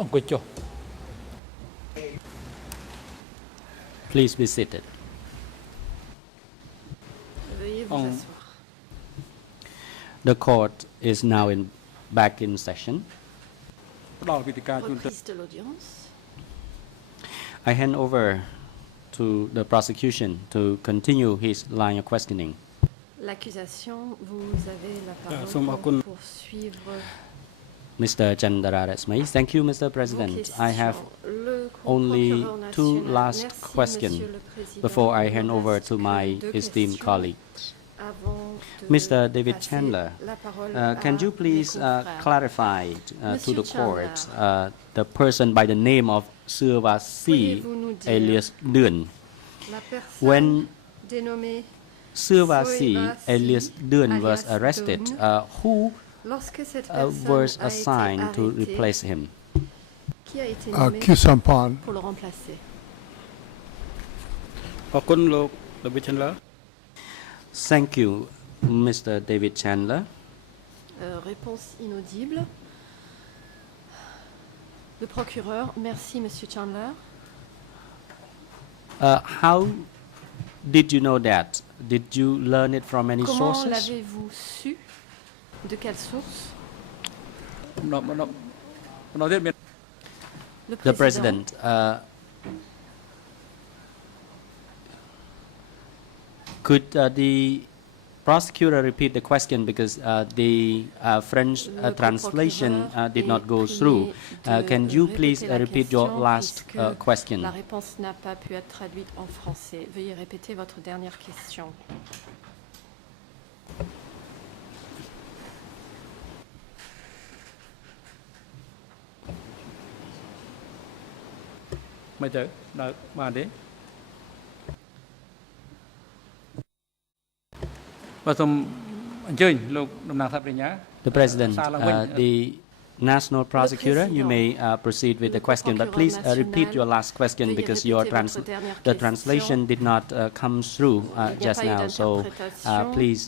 អង្គុយចុះ Please be seated. Veuillez vous asseoir. The court is now back in session. ផ្ដល់វិធីការជូនទៅ Reprise de l'audience. I hand over to the prosecution to continue his line of questioning. L'accusation, vous avez la Somme parole Akun. pour poursuivre Mr. Chandra Resmay. Thank you, Mr. vos President. questions. I have Le only procureur two national. last Merci, questions Monsieur le Président. before I Il hand nous over reste to que my deux esteemed questions colleagues. avant de Mr. David passer Chandler, la parole can à you mes please confrères. clarify to Monsieur the court Chandler. the person by the name of Survasi Pourriez-vous nous dire alias Dun? La personne When dénommée Survasi Survasi alias Dun was alias arrested, Dun, who lorsque cette personne was a été assigned to arrêtée, replace him? qui a été nommé Kyusampon. pour le remplacer? អរគុណលោក David Chandler Thank you, Mr. David Chandler. Réponse inaudible. Le procureur, merci Monsieur Chandler. How did you know that? Did you learn it from any Comment sources? l'avez-vous su? De quelle source? ម្ដងទៀតមាន The President. Could the prosecutor repeat the question because the French Le translation procureur did not est go prié through? de Can you please répéter la repeat your question last puisque question? La réponse n'a pas pu être traduite en français. Veuillez répéter votre dernière question.មិនទៅដល់បានទេបាទសូមអញ្ជើញលោកតំណាងថាបរិញ្ញា The President, Salam. the National Prosecutor, you may proceed with the Le question, but please procureur repeat your national, last question veuillez because répéter votre dernière the question. translation did not come through Il n'y a just pas eu now. So d'interprétation. please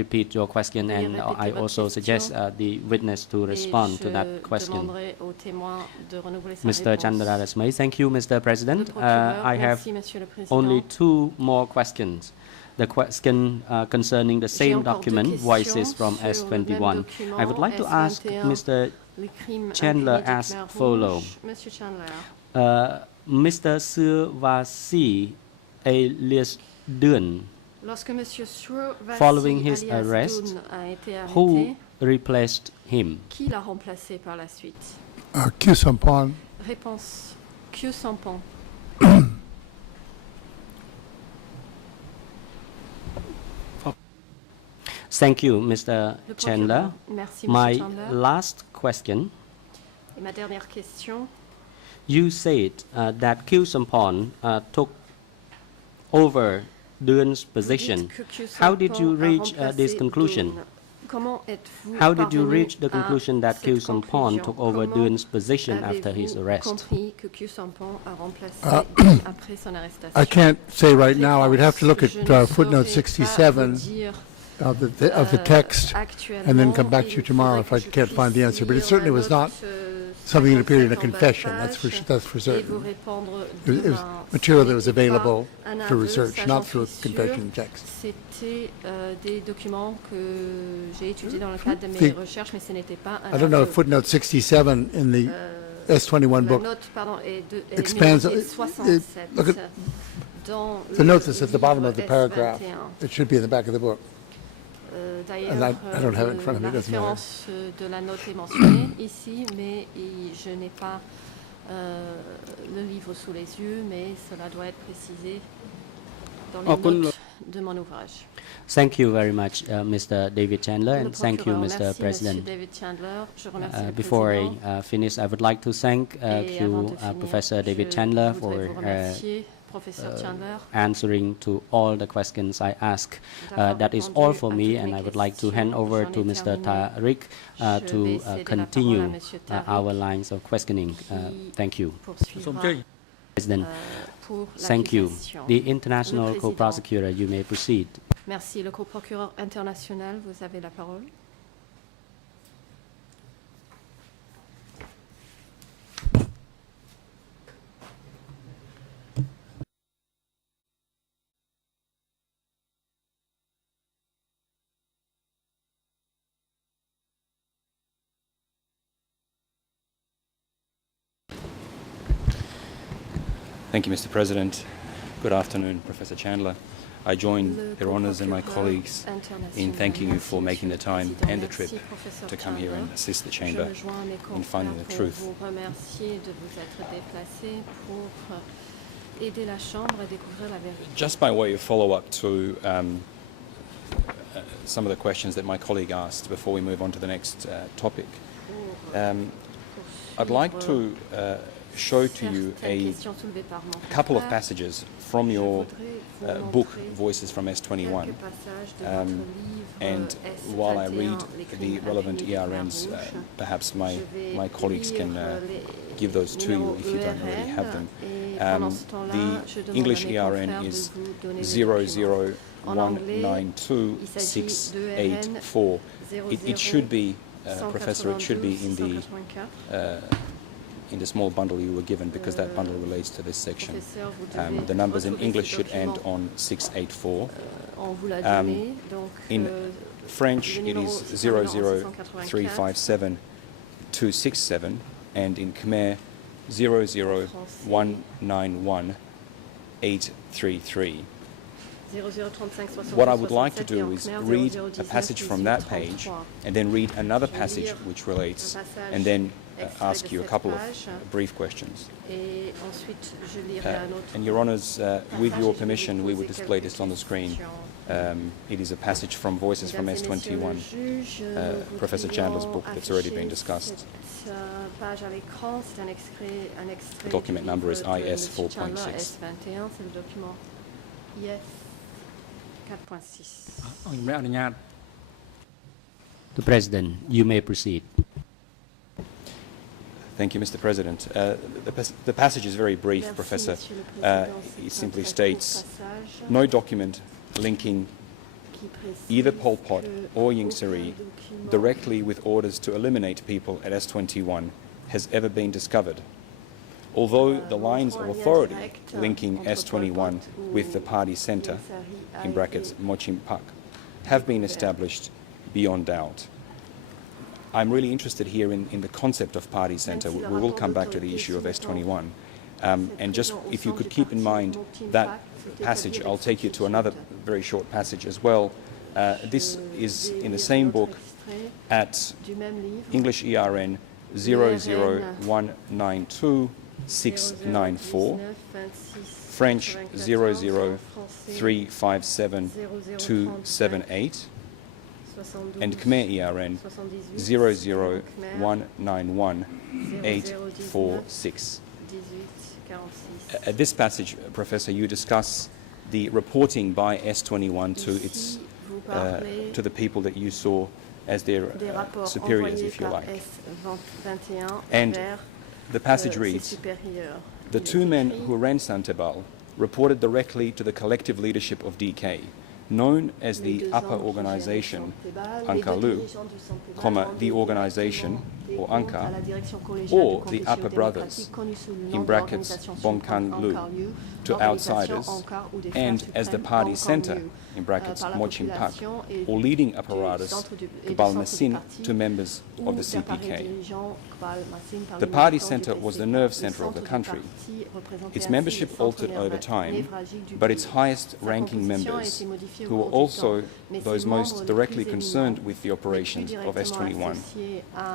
repeat your question, Veuillez and répéter I votre also question. suggest the witness to Et respond to je that question. demanderai au témoin de renouveler sa Mr. réponse. Chandra Resmay, thank you, Mr. Le President. procureur, I have merci Monsieur le Président. only two more questions. The question concerning the J'ai same encore deux document, questions Voices from sur le même S21. I would like to document, ask S21. Mr. Les crimes Chandler impunis de as Khmer follow. Rouge. Monsieur Chandler, Mr. Survasi alias Dun, lorsque Monsieur Survasi Following his alias arrest, Dun a été arrêté, who replaced him? qui l'a remplacé par la suite? Kyusampon. Réponse Khieu Samphan. Thank you, Mr. Le Chandler. procureur, merci My Monsieur Chandler. last question. Et ma dernière question. You said that Khieu Samphan took over Dun's Vous position. dites que Khieu How did you Samphan a reach this remplacé conclusion? Dun. Comment êtes-vous How did you parvenu reach the à conclusion that cette Khieu Samphan conclusion? took over Comment Dun's position after his avez-vous arrest? compris que Khieu Samphan a remplacé Dun après son arrestation? I can't say right now. I would have to look Je at ne footnote saurais pas 67 vous dire, of the text and then come back to you actuellement. tomorrow if I Il faudrait can't que find the je answer. But it puisse certainly lire was la not note, something that appeared in a 57 en bas de confession. That's for page, et vous certain. répondre It was demain. material Ce that was n'était pas available un for aveu, research, ça, not j'en through suis confession sûre. text. C'était des documents que j'ai étudiés dans le cadre de mes The- recherches, mais ce n'était pas un I don't know aveu. if footnote 67 in the S21 La book, note, pardon, est expands- numéroté it- 67. look at Dans the note that's at the bottom of the livre paragraph. S21. It should be in the back of the book. D'ailleurs, And I don't have it in front of me, la it doesn't matter. référence de la note est mentionnée ici, mais je n'ai pas le livre sous les yeux, mais cela doit être précisé dans les Akun- notes de mon ouvrage. Thank you very much, Mr. David Chandler, Le and thank you, procureur, Mr. merci, President. Monsieur David Chandler. Je remercie le Before président. I finish, I would like to thank Et avant you, de finir, Professor David je Chandler, voudrais for vous remercier, professeur Chandler, answering to all the questions I ask. d'avoir That is répondu all à for toutes me, mes and I would like to hand questions. over J'en to ai Mr. terminé. Tariq Je vais to céder la parole continue à Monsieur Tariq, our lines of questioning. qui Thank you, សូម poursuivra អញ្ជើញ President. pour Thank you. l'accusation. The international Le président. co-prosecutor, you may proceed. Merci. Le co-procureur international, vous avez la parole. Thank you, Mr. President. Good afternoon, Professor Chandler. I join Le Your Honours and my co-procureur colleagues in international. thanking you for Merci, making the Monsieur le time Président. and the Merci, trip Professeur to come here and Chandler. assist the Je Chamber me joins à mes in finding confrères the pour truth. vous remercier de vous être déplacé pour aider la Chambre à découvrir la vérité. Just by way of follow-up to some of the questions that my colleague asked before we move on to the next topic, I'd like to show to you a couple of passages from your book, Voices from S21. And while I read the relevant ERNs, perhaps my colleagues can give those to you if you don't already have them. The English ERN is 001926884. It should be, Professor, it should be in the small bundle you were given, because that bundle relates to this section. The numbers in English should end on 684. In French it is 00357 and in Khmer 00191-833. What I would like to do is read a passage from that page and then read another passage which relates, and then ask you a couple of brief questions. And Your Honours, with your permission, we will display this on the screen. It is a passage from Voices from S21, Professor Chandler's book that's already been discussed. The document number is IS 4.6. The President, you may proceed. Thank you, Mr. President. The passage is very brief, Professor. It simply states, no document linking either Pol Pot or Ieng Sary directly with orders to eliminate people at S21 has ever been discovered. Although the lines of authority linking S21 with the party centre, in brackets Mochim Pak, have been established beyond doubt. I'm really interested here in the concept of party centre. We will come back to the issue of S21. And just if you could keep in mind that passage, I'll take you to another very short passage as well. This is in the same book at English ERN 00192-694, French 00357-278, and Khmer ERN 00191-846. At this passage, Professor, you discuss the reporting by S21 to its to the people that you saw as their superiors, if you like. And the passage reads, the two men who ran Santebal reported directly to the collective leadership of DK, known as the upper organization, Ankalu, the organization, or Anka, or the upper brothers, in brackets Bongkang Lu, to outsiders, and as the party centre, in brackets Mochim Pak, or leading apparatus, Kbal Masin, to members of the CPK. The party centre was the nerve centre of the country. Its membership altered over time, but its highest-ranking members, who were also those most directly concerned with the operations of S21,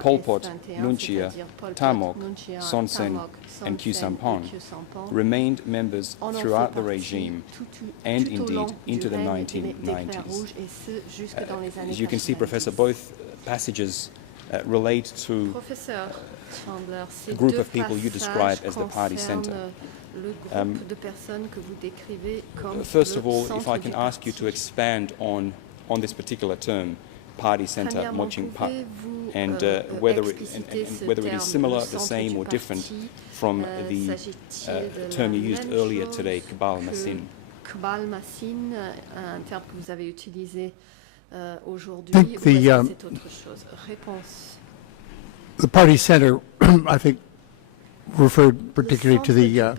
Pol Pot, Nunchia, Tamok, Son Sen, and Khieu Samphan, remained members throughout the regime and indeed into the 1990s. As you can see, Professor, both passages relate to a group of people you describe as the party centre. First of all, if I can ask you to expand on this particular term, party centre, Mochim Pak, and whether it is similar, the same, or different from the term you used earlier today, Kbal Masin. Kbal Masin, un terme que vous avez utilisé aujourd'hui, I think c'est autre chose. Réponse. The party center, I think, referred particularly to the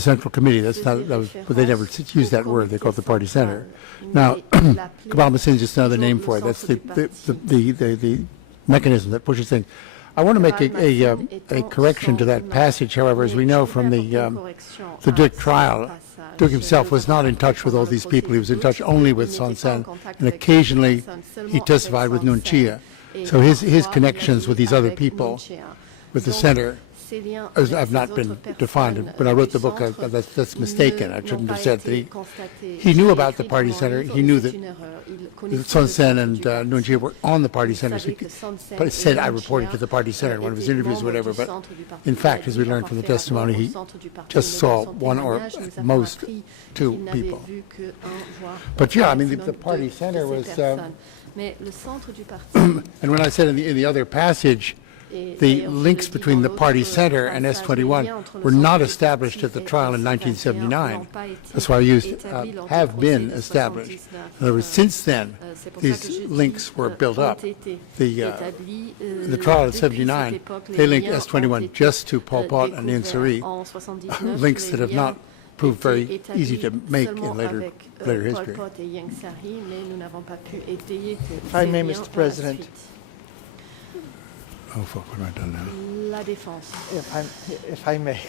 Central Committee. That's not, that was, but they never used that word. They call it the party center. Now, Kbal Masin is just another name for it. That's the mechanism that pushes things. I want to make a correction to that passage, however, as we know from the Duc trial. Duc himself was not in touch with all these people. He was in touch only with Son Sen, and occasionally he testified with Nuon Chea. So his connections with these other people, with the center, have not been defined. When I wrote the book, that's mistaken. I shouldn't have said that he knew about the party center. He knew that Son Sen and Nuon Chea were on the party center. So he said, I reported to the party center in one of his interviews or whatever. But in fact, as we learned from the testimony, he just saw one or at most two people. But yeah, I mean, the party center was... and when I said in the other passage, the links between the party center and S21 were not established at the trial in 1979. That's why I used have been established. In other words, since then, these links were built up. The trial in 79, they linked S21 just to Pol Pot and Ieng Sary, links that have not proved very easy to make in later history. If I may, Mr. President. Oh, fuck, what have I done now? La défense. If I may.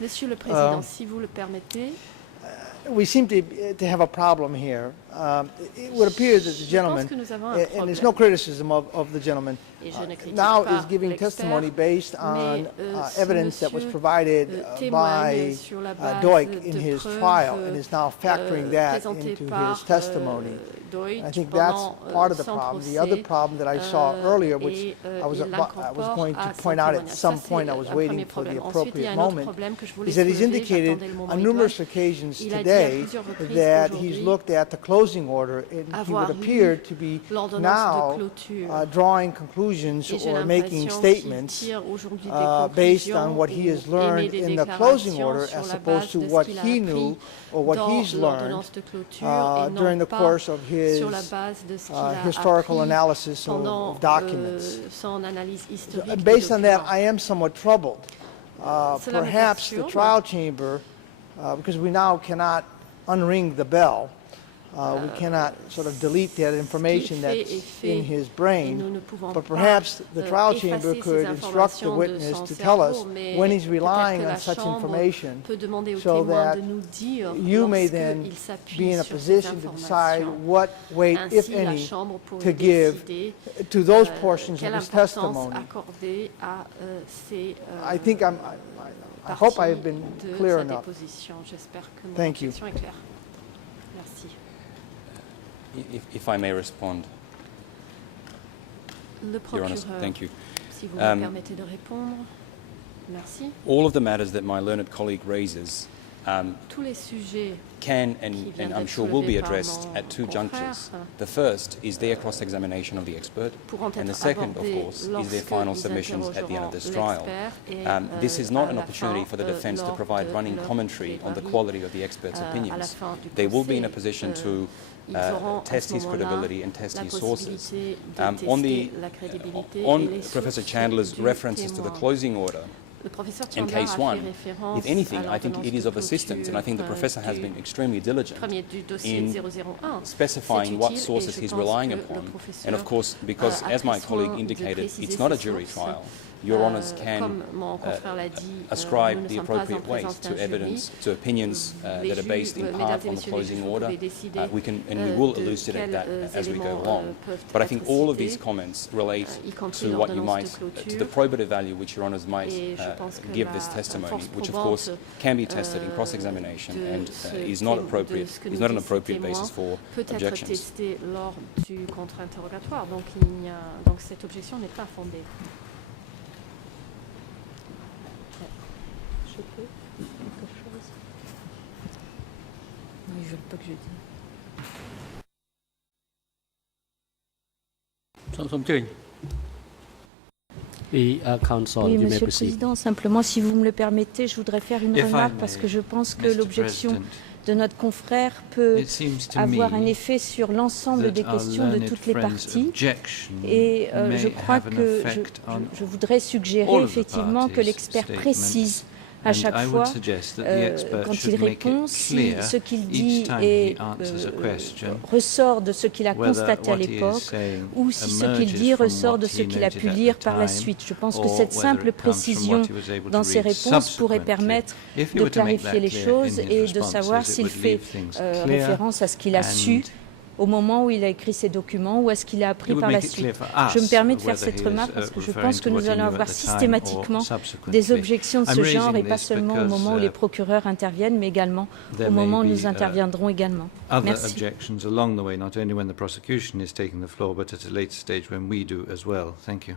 Monsieur le Président, si vous le permettez, we seem to have a problem here. It would appear that the gentleman, and there's no criticism of the gentleman, now is giving testimony based on evidence that was provided by Duc in his trial, and is now factoring that into his testimony. I think that's part of the problem. The other problem that I saw earlier, which I was going to point out at some point, I was waiting for the appropriate moment, is that he's indicated on numerous occasions today that he's looked at the closing order, and he would appear to be now drawing conclusions or making statements based on what he has learned in the closing order as opposed to what he knew or what he's learned during the course of his historical analysis of documents. Based on that, I am somewhat troubled. Perhaps the trial chamber, because we now cannot unring the bell, we cannot sort of delete that information that's in his brain, but perhaps the trial chamber could instruct the witness to tell us when he's relying on such information so that you may then be in a position to decide what weight, if any, to give to those portions of his testimony. I think I hope I have been clear enough. Thank you. If I may respond, Your Honour, thank you. Si vous me permettez de répondre. Merci. All of the matters that my learned colleague raises Tous les sujets can and I'm sure will be addressed at two junctures. The first is their cross-examination of the expert, and the second, of course, is their final submissions at the end of this trial. This is not an opportunity for the defence to provide running commentary on the quality of the expert's opinions. They will be in a position to test his credibility and test his sources. On Professor Chandler's references to the closing order, in case one, if anything, I think it is of assistance, and I think the professor has been extremely diligent in specifying what sources he's relying upon. And of course, because as my colleague indicated, it's not a jury trial. Your Honours can ascribe the appropriate weight to evidence, to opinions that are based in part on the closing order. We can and we will elucidate that as we go along. But I think all of these comments relate to what you might, to the probative value which Your Honours might give this testimony, which of course can be tested in cross-examination and is not appropriate, is not an appropriate basis for objections. Donc cette objection n'est pas fondée. Je peux quelque chose? Non, ils veulent pas que je dise. សូមជើញ Counsel, Oui, you may Monsieur le proceed. Président, simplement, si vous me le permettez, je voudrais faire une If I remarque may, parce que je pense que Mr. l'objection President, de notre confrère peut it seems to avoir me un effet sur l'ensemble that des our questions de learned toutes les friend's parties. objection Et may je crois have an que effect on je voudrais suggérer all of the effectivement que parties' l'expert statements. précise à chaque fois, quand il répond, si ce qu'il dit ressort de ce qu'il a constaté à l'époque, ou si ce qu'il dit ressort de ce qu'il a pu lire par la suite. Je pense que cette simple précision dans ses réponses pourrait permettre de clarifier les choses et de savoir s'il fait référence à ce qu'il a su au moment où il a écrit ces documents ou à ce qu'il a appris par la suite. Je me permets de faire cette remarque parce que je pense que nous allons avoir systématiquement des objections de ce genre et pas seulement au moment où les procureurs interviennent, mais également au moment où nous interviendrons également. Merci. Objections along the way, not only when the prosecution is taking the floor, but at a later stage when we do as well. Thank you.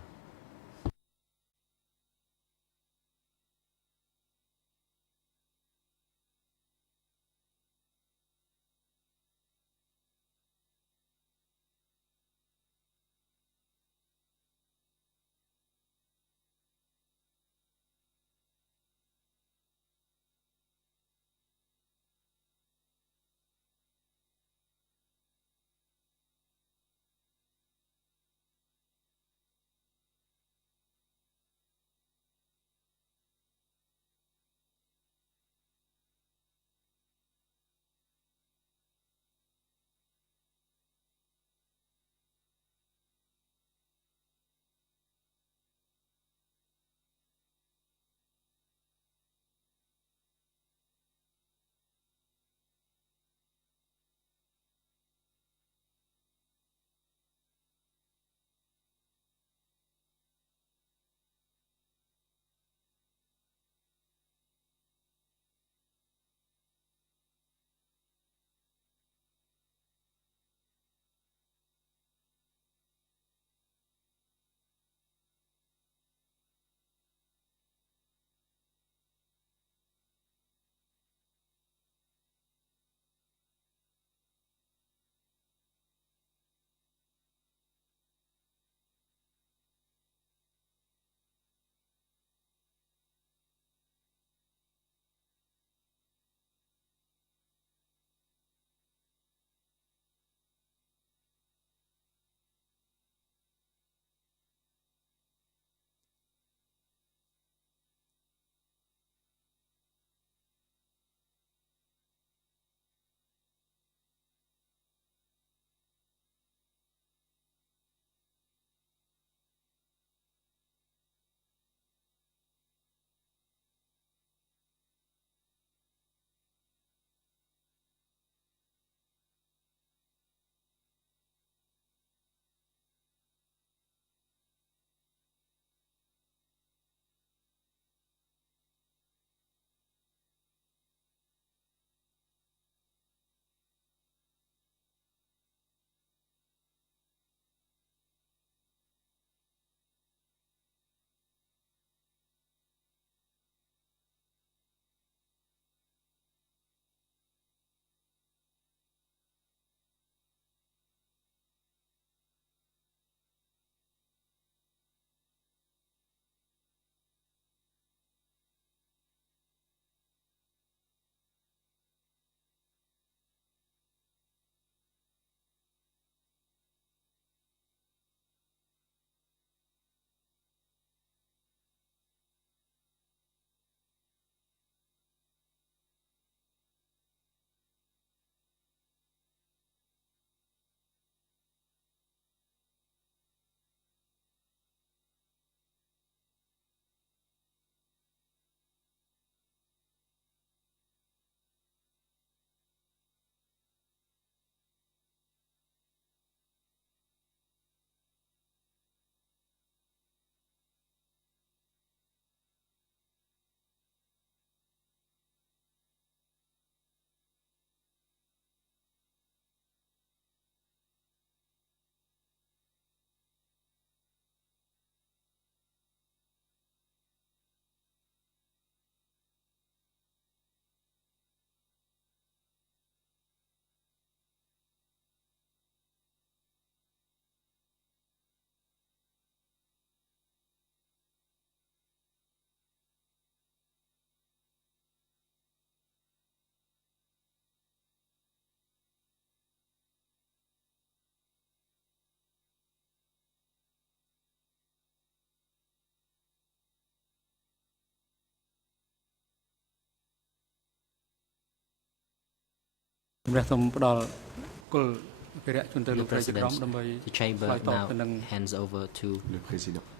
President, the chamber now hands over to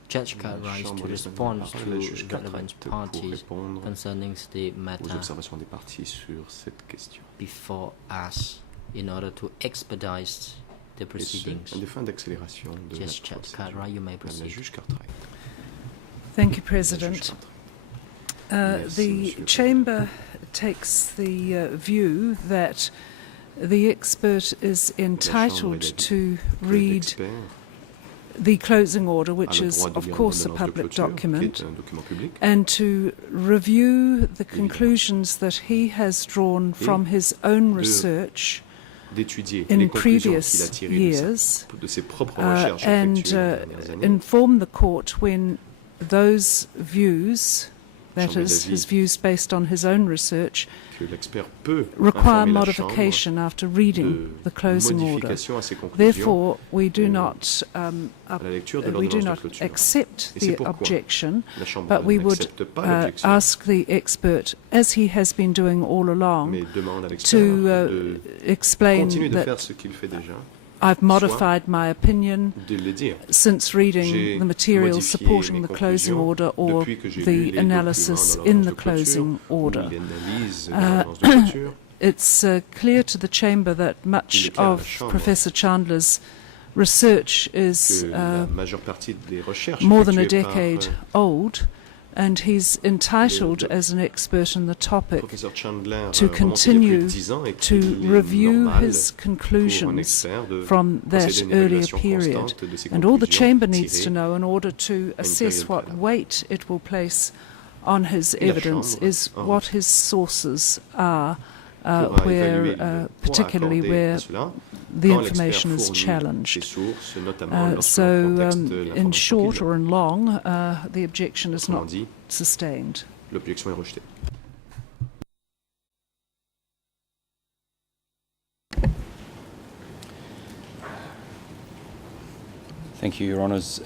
Judge Cartwright to respond to relevant parties concerning the matter before us in order to expedite the proceedings. Judge Cartwright, you may proceed. Thank you, President. The chamber takes the view that the expert is entitled to read the closing order, which is, of course, a public document, and to review the conclusions that he has drawn from his own research in previous years, and inform the court when those views, that is, his views based on his own research, require modification after reading the closing order. Therefore, we do not accept the objection, but we would ask the expert, as he has been doing all along, to explain that I've modified my opinion since reading the materials supporting the closing order or the analysis in the closing order. It's clear to the Chamber that much of Professor Chandler's research is more than a decade old, and he's entitled, as an expert in the topic, to continue to review his conclusions from that earlier period. And all the Chamber needs to know in order to assess what weight it will place on his evidence is what his sources are, particularly where the information is challenged. So, in short or in long, the objection is not sustained. Thank you, Your Honours.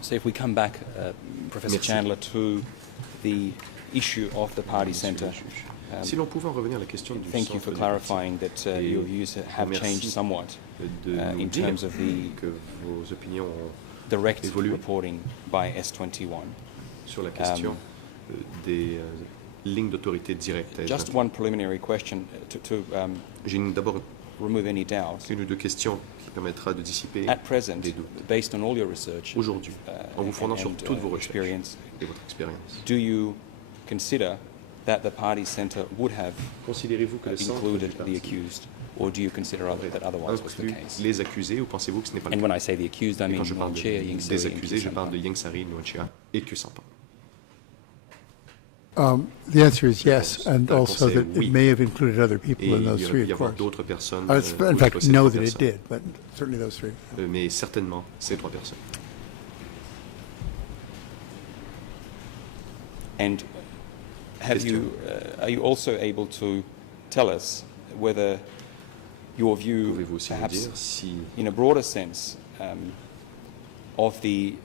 So if we come back, Professor Chandler, to the issue of the Party Centre. Thank you for clarifying that your views have changed somewhat in terms of the direct reporting by S21. Just one preliminary question to remove any doubt. At present, based on all your research and experience, do you consider that the Party Centre would have included the accused, or do you consider that otherwise was the case? And when I say the accused, I mean Nguyen Chia, Ieng Sary, and Khieu Samphan. The answer is yes, and also that it may have included other people in those three, of course. In fact, we know that it did, but certainly those three. Mais certainement ces trois personnes. And have you, are you also able to tell us whether your view, perhaps in a broader sense, of the,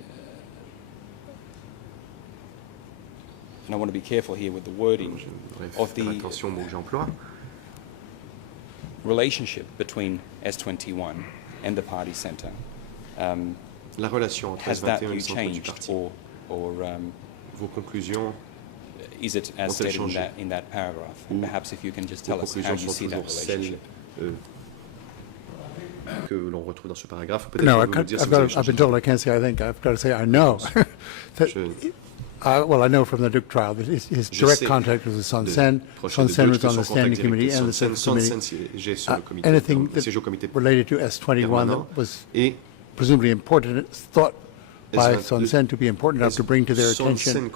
and I want to be careful here with the wording, of the relationship between S21 and the Party Centre? Has that view changed, or vos conclusions, is it as stated in that paragraph? And perhaps if you can just tell us how you see that relationship. Que l'on retrouve dans ce paragraphe. No, I've been told I can't say I think. I've got to say I know. Well, I know from the Duc trial that his direct contact was with Son Sen. Son Sen was on the Standing Committee and the Central Committee. Anything that related to S21 that was presumably important, thought by Son Sen to be important enough to bring to their attention,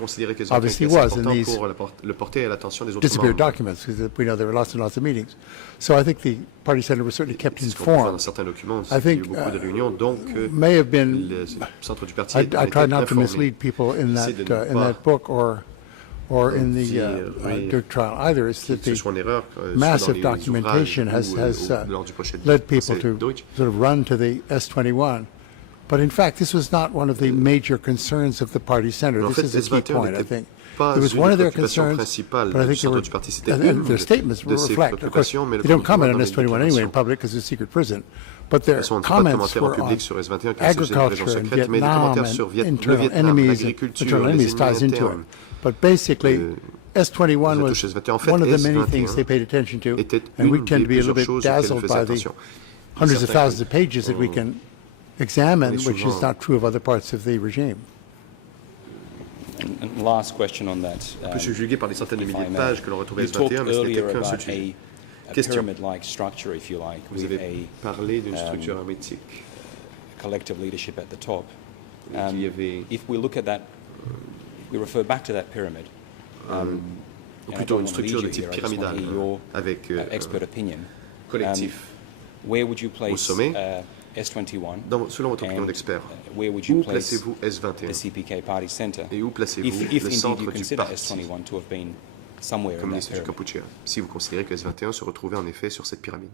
obviously was in these disappeared documents, because we know there were lots and lots of meetings. So I think the Party Centre was certainly kept informed. I think may have been, I try not to mislead people in that book or in the Duc trial either. It's that the massive documentation has led people to sort of run to the S21 But in fact, this was not one of the major concerns of the Party Center. This is a key point, I think. It was one of their concerns, but I think their statements will reflect. Of course, they don't comment on S21 anyway in public because it's a secret prison. But their comments were on agriculture and Vietnam and internal enemies ties into it. But basically, S21 was one of the many things they paid attention to, and we tend to be a little bit dazzled by the hundreds of thousands of pages that we can examine, which is not true of other parts of the regime. And last question on that. On peut se juger par des centaines de milliers de pages que l'on retrouvait S21, mais ce n'était qu'un seul sujet. Question. Pyramid-like structure, if you like, Vous avez parlé d'une structure hermétique. Collective leadership at the top. Il y avait if we look at that, we refer back to that pyramid. ou plutôt une structure de type pyramidal avec expert opinion. Collectif. Where would you place au sommet, S21? Selon votre opinion d'expert, where would you où place placez-vous S21 the CPK Party Center? Et où placez-vous if le centre you du consider parti S21 to have been somewhere comme in that l'Institut pyramid? Kampuchea, si vous considérez que S21 se retrouvait en effet sur cette pyramide?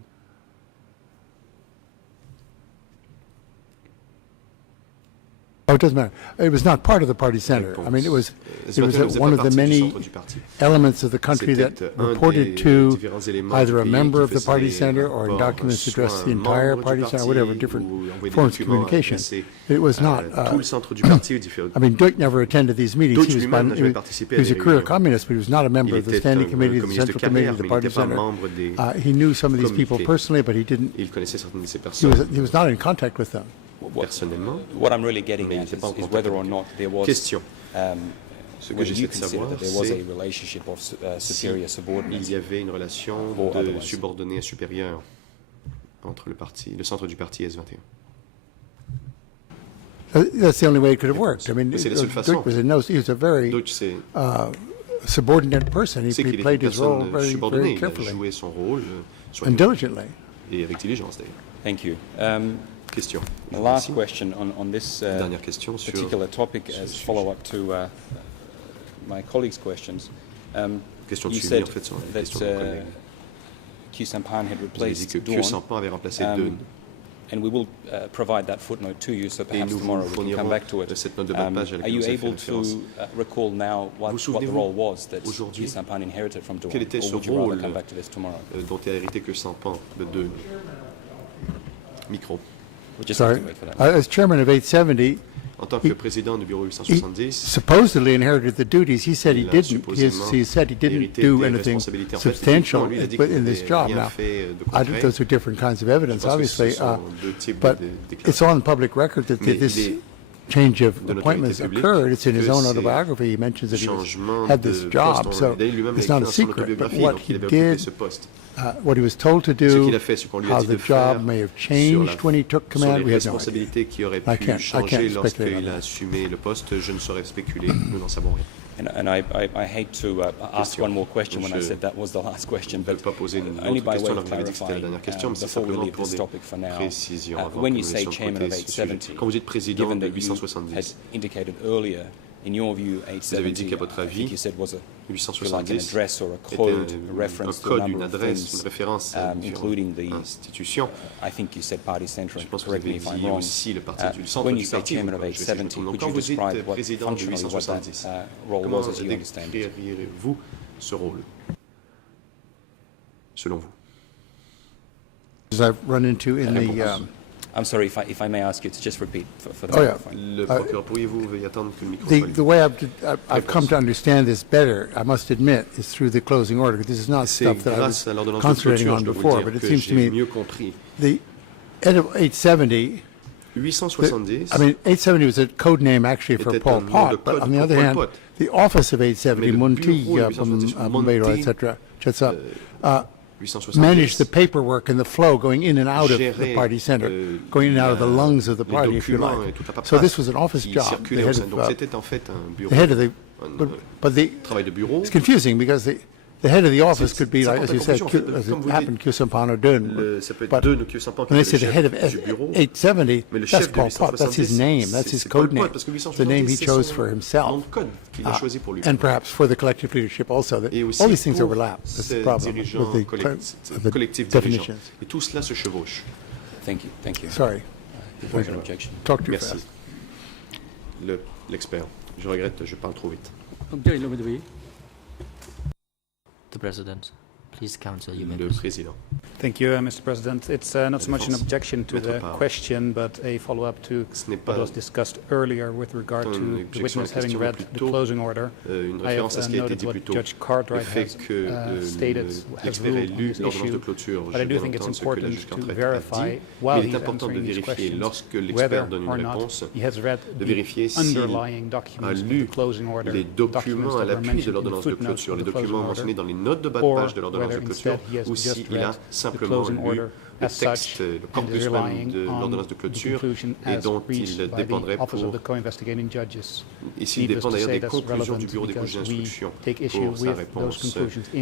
Oh, it doesn't matter. It was not part of the Party Center. I mean, it was one of the many elements of the country that reported to either a member of the Party Center or in documents addressed the entire Party Center, whatever, different forms of communication. It was not. I mean, Duch never attended these meetings. He was a career communist, but he was not a member of the Standing Committee, the Central Committee, the Party Center. He knew some of these people personally, but he didn't. He was not in contact with them. What I'm really getting at is whether or not there was, whether you consider that there was a relationship of superior subordinate. Il y avait une relation de subordonné à supérieur entre le centre du parti S21. That's the only way it could have worked. I mean, Duch was a very subordinate person. He played his role very, very carefully and diligently. Et avec diligence, d'ailleurs. Thank you. Question. The last question on this particular topic as follow-up to my colleagues' questions. You said that Khieu Samphan had replaced Dawn, and we will provide that footnote to you, so perhaps tomorrow we can come back to it. Are you able to recall now what the role was that Khieu Samphan inherited from Dawn, or would you rather come back to this tomorrow? Dont est hérité Khieu Samphan de micro. Sorry. As chairman of 870, en tant que président du bureau 870, he supposedly inherited the duties. He said he didn't. He said he didn't do anything substantial in this job. Now, those are different kinds of evidence, obviously, but it's on public record that this change of appointments occurred. It's in his own autobiography. He mentions that he had this job, so it's not a secret. But what he did, what he was told to do, how the job may have changed when he took command, we have no idea. I can't speculate on that. And I hate to ask one more question when I said that was the last question, but only by way of clarifying, before we leave this topic for now, when you say chairman of 870, given that you had indicated earlier, in your view, 870, I think you said was like an address or a code, a reference to a number of things, including the, I think you said Party Center, correct me if I'm wrong. When you say chairman of 870, could you describe what functionally what that role was as you understand it? Vous ce rôle, selon vous? As I've run into in the... I'm sorry, if I may ask you to just repeat for the microphone. Le procureur, pourriez-vous veuillez attendre que le micro the way I've come to understand this better, I must admit, is through the closing order. This is not stuff that I was concentrating on before, but it seems to me the head of 870, I mean, 870 was a code name actually for Pol Pot, but on the other hand, the office of 870, Munti, Bumbeiro, etc., managed the paperwork and the flow going in and out of the Party Center, going in and out of the lungs of the party, if you like. So this was an office job. The head of the, but it's confusing because the head of the office could be, like, as you said, as it happened, Khieu Samphan or Dun. But when they say the head of 870, that's Pol Pot. That's his name. That's his code name. The name he chose for himself. And perhaps for the collective leadership also. All these things overlap. That's the problem with the definitions. Thank you. Sorry. Talk too Merci. fast. L'expert. Je regrette, je parle trop vite. The President. Please, Council, you may Le proceed. président. Thank you, Mr. President. It's not so much an objection to the question, but a follow-up to what was discussed earlier with regard to the witness having read the closing order. I have noted what Judge Cartwright has stated, has ruled on this issue, but I do think it's important to verify, while he's answering these questions, whether or not he has read the underlying documents of the closing order, documents that were mentioned in the footnotes of the closing order, or whether instead he has just read the closing order as such and is relying on the conclusion as reached by the Office of the Co-Investigating Judges. Ici, il dépend d'ailleurs des conclusions du bureau des juges d'instruction pour sa réponse.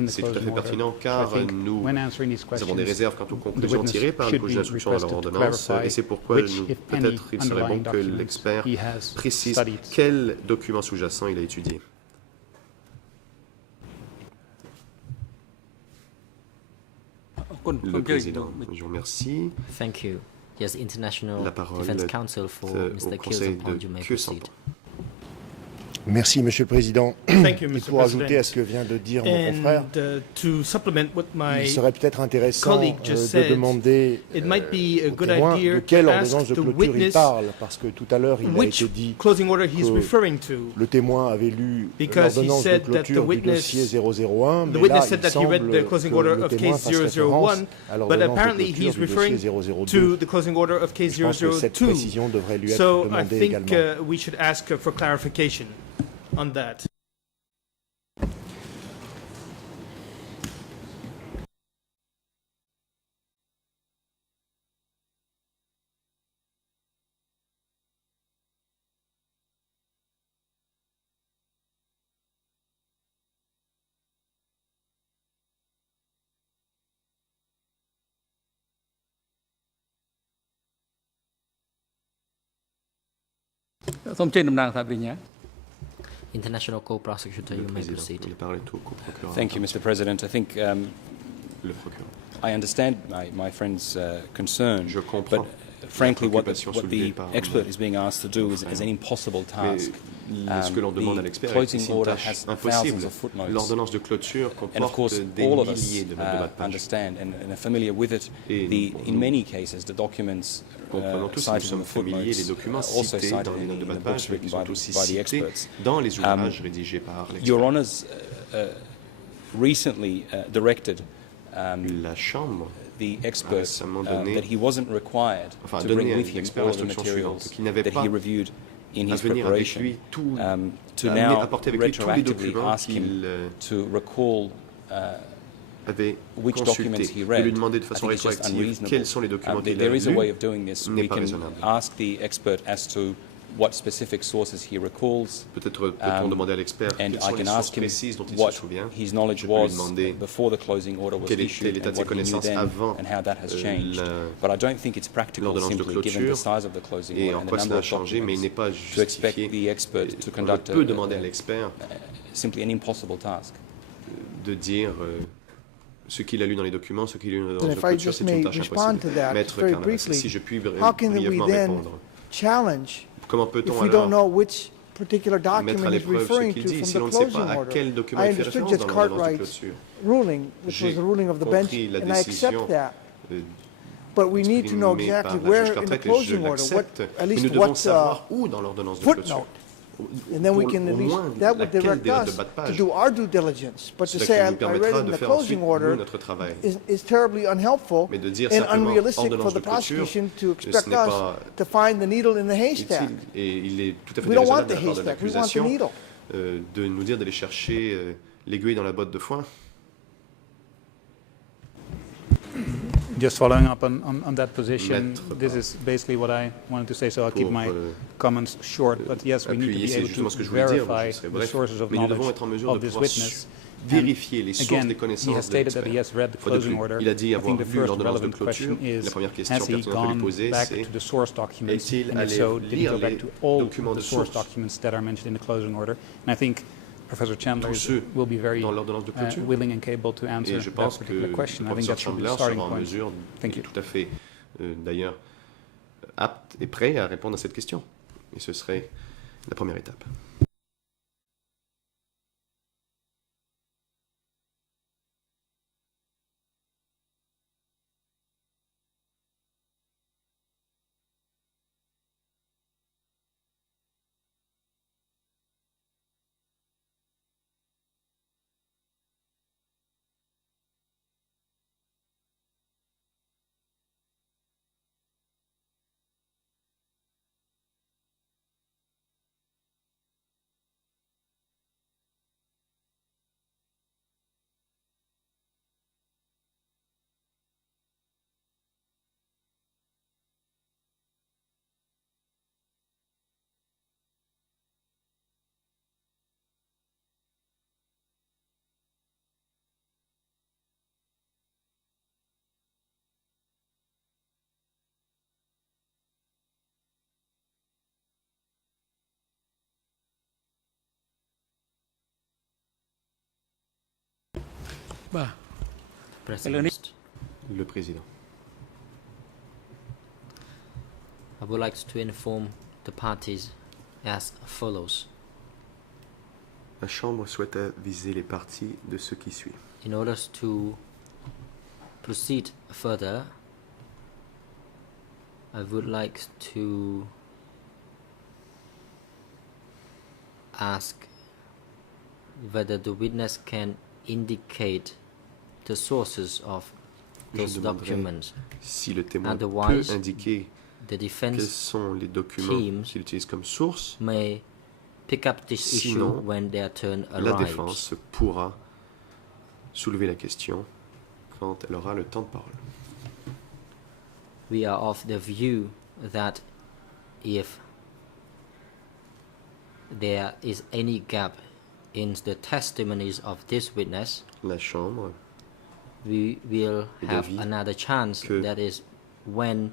C'est tout à fait pertinent car nous avons des réserves quant aux conclusions tirées par le juge d'instruction dans leur ordonnance et c'est pourquoi peut-être il serait bon que l'expert précise quel document sous-jacent il a étudié. Le président, je vous remercie. Thank you. Yes, International La parole Defense Counsel for Mr. Kilsupon, you may proceed. Merci, Monsieur le Président. Thank you, Mr. Pour ajouter à ce que vient de dire mon confrère, to supplement what my il serait peut-être intéressant de demander it might be a au good témoin idea de quelle to ordonnance ask de the clôture il witness parle, parce que tout à l'heure il a which été dit closing order he's referring to. le témoin avait lu Because he l'ordonnance de said that the clôture du witness, dossier 001, the mais witness là said il that he read semble the closing que order le of témoin case fasse référence 001, à but l'ordonnance apparently de he's clôture du referring dossier to 002. the closing order of case Je pense que cette 002. précision devrait lui être So I demandée think également. we should ask for clarification on that. International Co-Prosecutor, you may proceed. Thank you, Mr. President. I think I understand my friend's concern, but frankly, what the expert is being asked to do is an impossible task. Ce que l'on demande à l'expert est une tâche impossible. L'ordonnance de clôture comporte des milliers de notes de bas de page. Understand and are familiar with it. In many cases, the documents cited in the footnotes also cited in the books written by the experts. Dans les ouvrages rédigés par l'expert. Your Honours recently directed la Chambre the expert that he wasn't required to bring with him all the materials that he reviewed in his preparation, to now retroactively ask him to recall which documents he read. I think it's just unreasonable. There is a way of doing this. We can ask the expert as to what specific sources he recalls, and I can ask him what his knowledge was before the closing order was issued and what he knew then and how that has changed. But I don't think it's practical, simply given the size of the closing order and the number of documents, to expect the expert to conduct simply an impossible task. De dire ce qu'il a lu dans les documents, ce qu'il a lu dans les ordonnances de clôture, c'est une tâche impossible. Maître Carnavas, si je puis brièvement répondre. Comment peut-on alors mettre à l'épreuve ce qu'il dit si l'on ne sait pas à quel document il fait référence dans l'ordonnance de clôture? J'ai compris la décision exprimée par la juge Cartwright et je l'accepte, mais nous devons savoir où dans l'ordonnance de clôture. And then we can at least, that would direct us to do our due diligence. But to say I read it in the closing order is terribly unhelpful and unrealistic for the prosecution to expect us to find the needle in the haystack. We don't want the haystack, we want the needle. De nous dire d'aller chercher l'aiguille dans la botte de foin. Just following up on that position, this is basically what I wanted to say, so I'll keep my comments short. But yes, we need to be able to verify the sources of knowledge of this witness. Vérifier les sources des connaissances he has stated that he has read the closing order. Il a dit avoir lu l'ordonnance de clôture. La première question pertinente à lui poser, c'est est-il allé lire les documents de source that are mentioned in the closing order? And I think Professor Chandler will be very willing and capable to answer that particular question. I think that should be the starting point. Thank you. Tout à fait, d'ailleurs, apte et prêt à répondre à cette question. Et ce serait la première étape. Le président. I would like to inform the parties as follows. La Chambre souhaite aviser les parties de ce qui suit. In order to proceed further, I would like to ask whether the witness can indicate the sources of those documents. Si le témoin Otherwise, peut indiquer the quels defense sont les documents qu'il utilise comme source, may pick up this issue sinon when their turn la arrives. défense pourra soulever la question quand elle aura le temps de parole. We are of the view that if there is any gap in the testimonies of this witness, La Chambre we will est have d'avis another chance, que that is when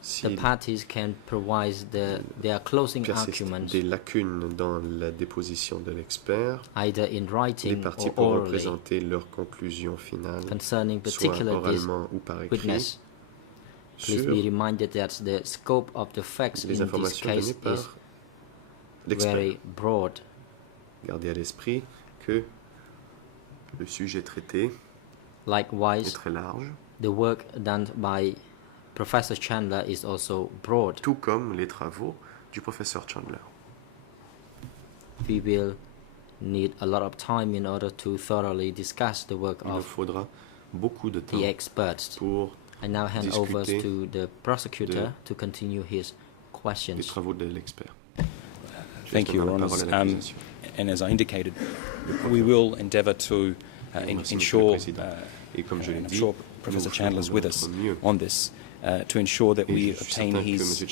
si the parties can provide their closing persiste arguments des lacunes dans la déposition de l'expert, either in les writing parties or pourront orally présenter leur conclusion finale, concerning soit particularly this oralement ou par écrit, witness. Please sur be reminded that the scope of the facts les in this informations case données is par l'expert. very broad. Gardez à l'esprit que le sujet traité est Likewise, très large, the work done by Professor Chandler is also broad. tout comme les travaux du professeur Chandler. We will need a lot of time in order to thoroughly discuss the work Il nous of faudra beaucoup de temps the experts. pour I now hand over discuter to the prosecutor to continue his les questions. travaux de l'expert. Thank you, Your Honours. And as I indicated, we will endeavour to ensure, and I'm sure Professor Chandler is with us on this, to ensure that we obtain his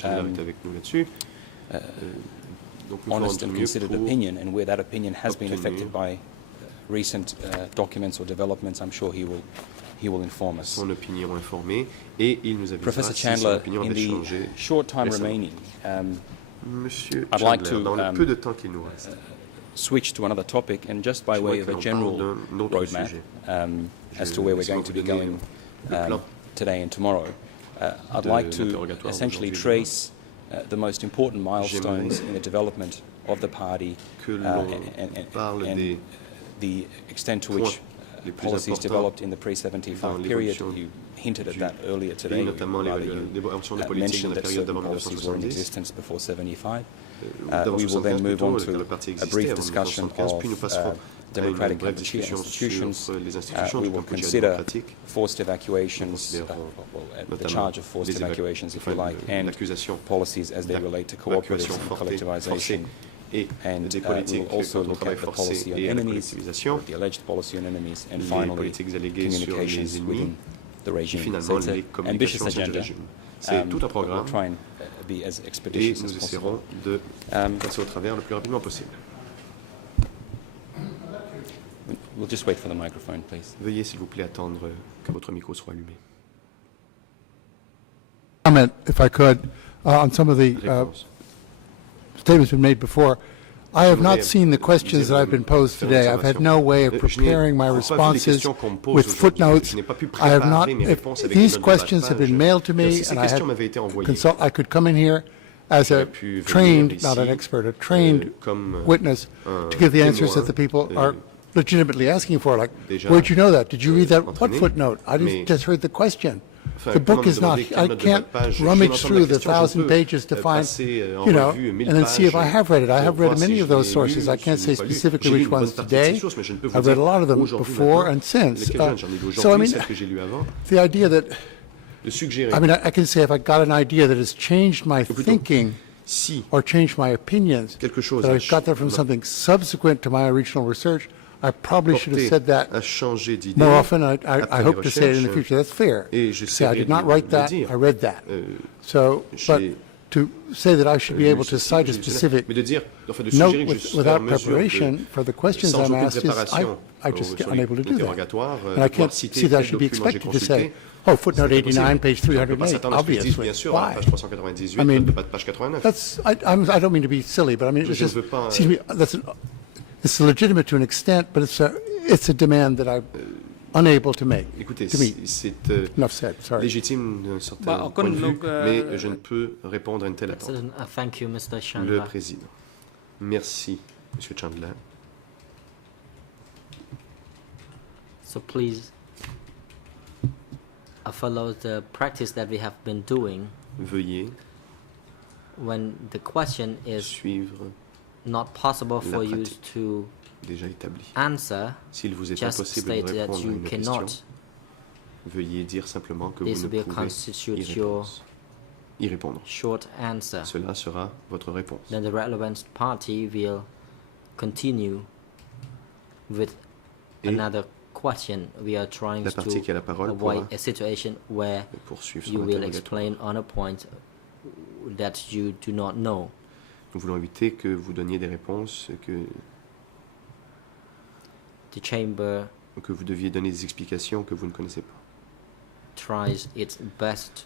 honest and considered opinion, and where that opinion has been affected by recent documents or developments, I'm sure he will inform us. Son opinion informée, et il nous avisera Professor si son Chandler, opinion in avait the changé short time récemment. remaining, Monsieur I'd Chandler, like to dans le peu de temps qu'il nous reste, switch to another topic, and just by je way voudrais of que a l'on parle general d'un autre roadmap sujet. as to where we're going to be going today and tomorrow, I'd like to essentially trace the most important milestones in the development of the party and the extent to which policies developed in the pre-75 period. You hinted at that earlier today. You mentioned that certain policies were in existence before 75. We will then move on to a brief discussion of democratic Kampuchea institutions. We will consider forced evacuations, the charge of forced evacuations, if you like, and policies as they relate to cooperatives and collectivization. And we will also look at the policy on enemies, the alleged policy on enemies, and finally communications within the regime. So it's an ambitious agenda. We'll try and be as expeditious as possible. De passer au travers le plus rapidement possible. We'll just wait for the microphone, please. Veuillez s'il vous plaît attendre que votre micro soit allumé. Comment, if I could, on some of the statements been made before. I have not seen the questions that I've been posed today. I've had no way of preparing my responses with footnotes. I have not, if these questions have been mailed to me and I could come in here as a trained, not an expert, a trained witness to give the answers that the people are legitimately asking for, like, where'd you know that? Did you read that? What footnote? I just heard the question. The book is not, I can't rummage through the 1,000 pages to find, you know, and then see if I have read it. I have read many of those sources. I can't say specifically which ones today. I've read a lot of them before and since. So, I mean, the idea that, I mean, I can say if I got an idea that has changed my thinking or changed my opinions, that I got that from something subsequent to my original research, I probably should have said that more often. I hope to say it in the future. That's fair. Say I did not write that, I read that. So, but to say that I should be able to cite a specific note without preparation for the questions I'm asked is, I just get unable to do that. And I can't see that I should be expected to say, oh, footnote 89, page 308, obviously. Why? I mean, that's, I don't mean to be silly, but I mean, it's just, excuse me, it's legitimate to an extent, but it's a demand that I'm unable to make. Écoutez, c'est enough said. Sorry. Légitime d'un certain point de vue, mais je ne peux répondre à une telle attente. Thank you, Mr. Chandler. Le Président. Merci, Monsieur Chandler. So please follow the practice that we have been doing. Veuillez when the question is suivre not possible for you to answer, s'il vous est just impossible de state that répondre à you une cannot. question, veuillez dire simplement que This vous ne will pouvez constitute your y répondre. short answer. Cela sera votre réponse. Then the relevant party will continue with another question. We are trying La partie qui a la to parole avoid a situation where poursuivre son you will interrogatoire. explain on a point that you do not know. Nous voulons éviter que vous donniez des réponses The chamber que vous deviez donner des explications que vous ne connaissez pas. tries its best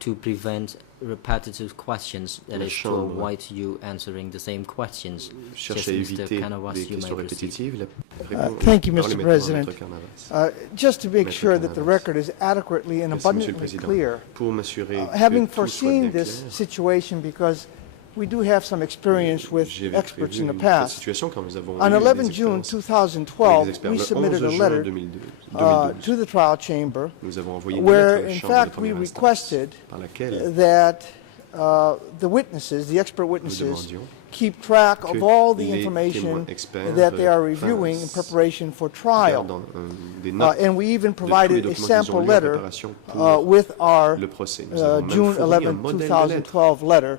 to prevent repetitive questions, that is to avoid you answering the same questions. Cherche à éviter des questions répétitives. Thank you, Mr. President. Just to make sure that the record is adequately and abundantly clear, having foreseen this situation, because we do have some experience with experts in the past. On 11 June 2012, we submitted a letter to the trial chamber where, in fact, we requested that the witnesses, the expert witnesses, keep track of all the information that they are reviewing in preparation for trial. And we even provided a sample letter with our June 11, 2012 letter,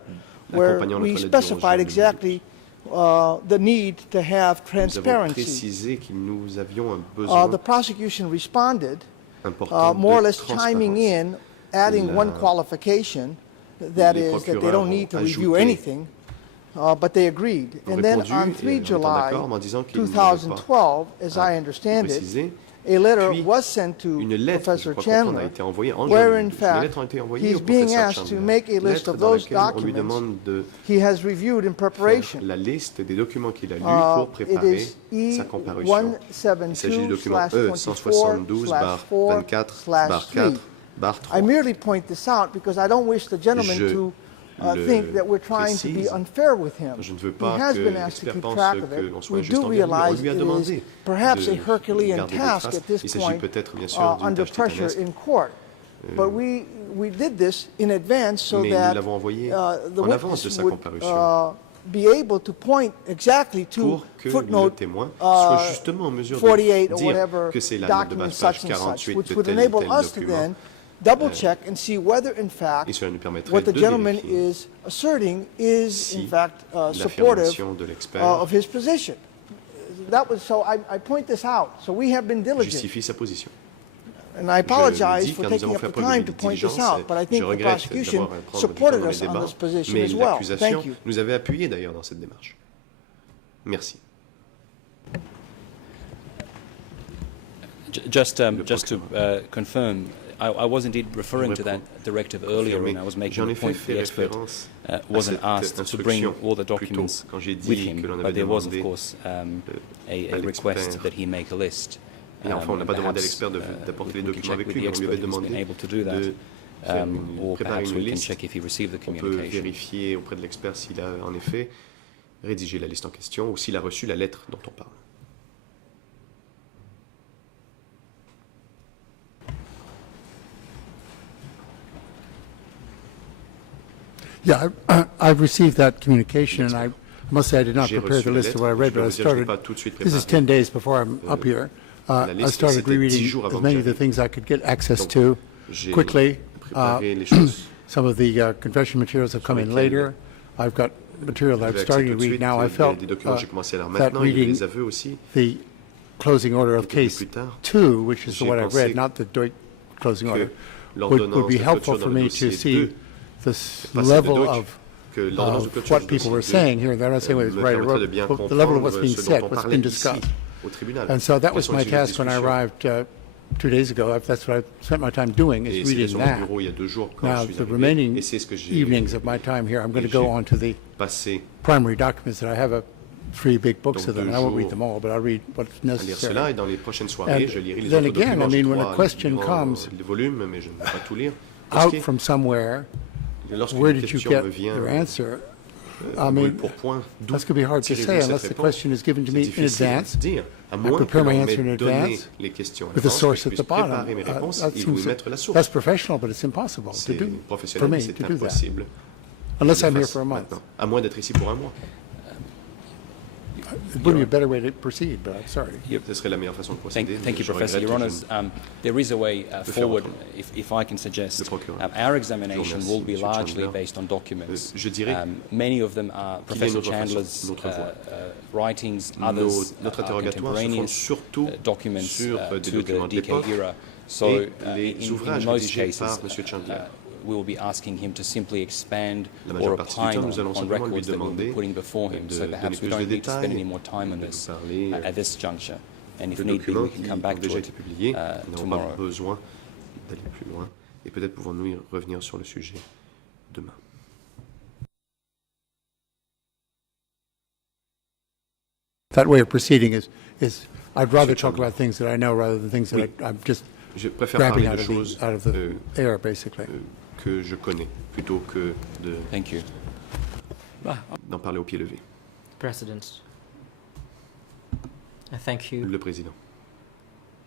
where we specified exactly the need to have transparency. The prosecution responded, more or less chiming in, adding one qualification, that is that they don't need to review anything, but they agreed. And then on 3 July 2012, as I understand it, a letter was sent to Professor Chandler, where in fact he's being asked to make a list of those documents he has reviewed in preparation. It is E172/24/3. I merely point this out because I don't wish the gentleman to think that we're trying to be unfair with him. He has been asked to keep track of it. We do realize it is perhaps a Herculean task at this point under pressure in court. But we did this in advance so that the witness would be able to point exactly to footnote 48 or whatever document such and such, which would enable us to then double check and see whether in fact what the gentleman is asserting is in fact supportive of his position. That was so I point this out. So we have been diligent. And I apologize for taking up the time to point this out, but I think the prosecution supported us on this position as well. Thank you. Nous avait appuyé d'ailleurs dans cette démarche. Merci. Just to confirm, I was indeed referring to that directive earlier when I was making the point that the expert wasn't asked to bring all the documents with him, but there was, of course, a request that he make a list. Et enfin, on n'a pas demandé à l'expert d'apporter les documents avec lui, mais on lui avait demandé de faire préparer une liste. On peut vérifier auprès de l'expert s'il a en effet rédigé la liste en question ou s'il a reçu la lettre dont on parle. Yeah, I've received that communication, and I must say I did not prepare the list of what I read, but I started, this is 10 days before I'm up here, I started rereading as many of the things I could get access to quickly. Some of the confession materials have come in later. I've got material that I'm starting to read now. I felt that reading the closing order of case 2, which is what I've read, not the closing order, would be helpful for me to see this level of what people were saying here. They're not saying what is right or wrong, but the level of what's being said, what's been discussed. And so that was my task when I arrived 2 days ago. That's what I spent my time doing, is reading that. Now, the remaining evenings of my time here, I'm going to go on to the primary documents that I have 3 big books of them, and I won't read them all, but I'll read what's necessary. And then again, I mean, when a question comes out from somewhere, where did you get your answer? I mean, that's going to be hard to say unless the question is given to me in advance. I prepare my answer in advance with the source at the bottom. That's professional, but it's impossible to do for me to do that, unless I'm here for a month. It would be a better way to proceed, but I'm sorry. Thank you, Professor. Your Honours, there is a way forward, if I can suggest. Our examination will be largely based on documents. Many of them are Professor Chandler's writings, others are contemporaneous documents to the DK era. So in most cases, we will be asking him to simply expand or opine on records that we'll be putting before him. So perhaps we don't need to spend any more time on this at this juncture. And if need be, we can come back to it tomorrow. Et peut-être pouvons-nous y revenir sur le sujet demain. That way of proceeding is I'd rather talk about things that I know rather than things that I'm just grabbing out of the air, basically. Que je connais, plutôt que d'en parler au pied levé. President, thank you. Le Président.